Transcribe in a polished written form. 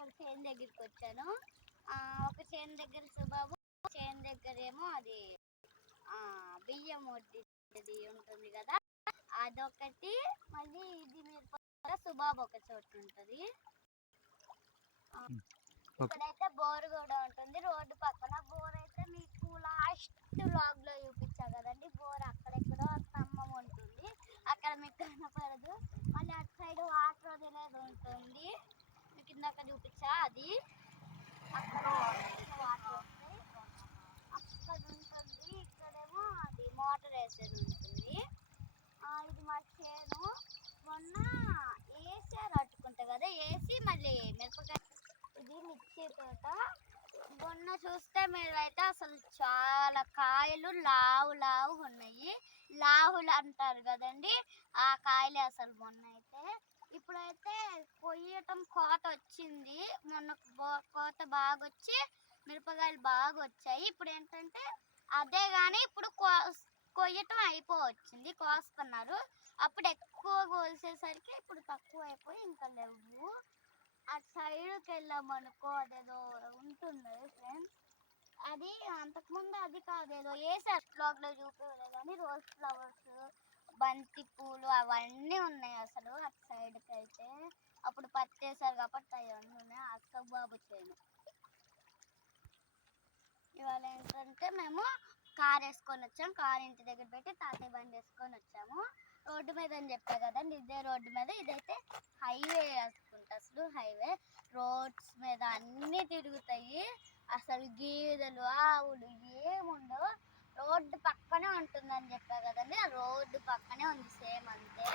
అక్కడ చేను దగ్గరికి వచ్చాను. ఒక చేను దగ్గర సుబాబు, చేను దగ్గర ఏమో అది బియ్యం వడ్డీ ఉంటుంది కదా, అదొకటి. మళ్ళీ ఇది మీరు సుబాబు ఒక చోటు ఉంటుంది. ఇక్కడైతే బోర్ కూడా ఉంటుంది రోడ్డు పక్కన. బోర్ అయితే మీకు లాస్ట్ వ్లాగ్ లో చూపించా కదండి. బోర్ అక్కడెక్కడో స్తంభం ఉంటుంది, అక్కడ మీకు కనపడదు. మళ్ళీ అటు సైడ్ వాటర్ వదిలేది ఉంటుంది, మీకు ఇందాక చూపించా అది. అక్కడ వాటర్ వస్తాయి, అక్కడ ఉంటుంది. ఇక్కడేమో అది మోటార్ వేసేది ఉంటుంది. ఇది మా చేను. మొన్న వేసారు అట్టుకుంటా కదా, వేసి మళ్ళీ మిరపకాయ. ఇది మిర్చి తోట. మొన్న చూస్తే మీరైతే అసలు చాలా కాయలు లావు లావు ఉన్నాయి. లావులు అంటారు కదండి, ఆ కాయలే అసలు. మొన్న అయితే ఇప్పుడైతే కొయ్యటం కోత వచ్చింది. మొన్న కోత బాగా వచ్చి మిరపకాయలు బాగా వచ్చాయి. ఇప్పుడు ఏంటంటే అదే కానీ ఇప్పుడు కొయ్యటం అయిపోవచ్చింది, కోస్తున్నారు. అప్పుడు ఎక్కువ కోసేసరికి ఇప్పుడు తక్కువ అయిపోయి ఇంకా లేవు. అటు సైడ్కి వెళ్ళామనుకో అదేదో ఉంటుంది ఫ్రెండ్స్, అది అంతకుముందు అది కాదు, ఏదో వేసారు బ్లాగ్లో చూపించలేదు కానీ రోజ్ ఫ్లవర్స్, బంతి పూలు అవన్నీ ఉన్నాయి అసలు అటు సైడ్కి అయితే. అప్పుడు పట్టేశారు కాబట్టి అవన్నీ ఉన్నాయి. అక్క బాబు చేయను. ఇవాళ ఏంటంటే మేము కార్ వేసుకొని వచ్చాము. కార్ ఇంటి దగ్గర పెట్టి తాతయ్య బండి వేసుకొని వచ్చాము. రోడ్డు మీద అని చెప్పా కదండి, ఇదే రోడ్డు మీద. ఇదైతే హైవే వేసుకుంటా, అసలు హైవే. రోడ్స్ మీద అన్నీ తిరుగుతాయి, అసలు గీదలు ఆవులు ఏముండవు. రోడ్డు పక్కనే ఉంటుందని చెప్పా కదండి, ఆ రోడ్డు పక్కనే ఉంది సేమ్ అంతే.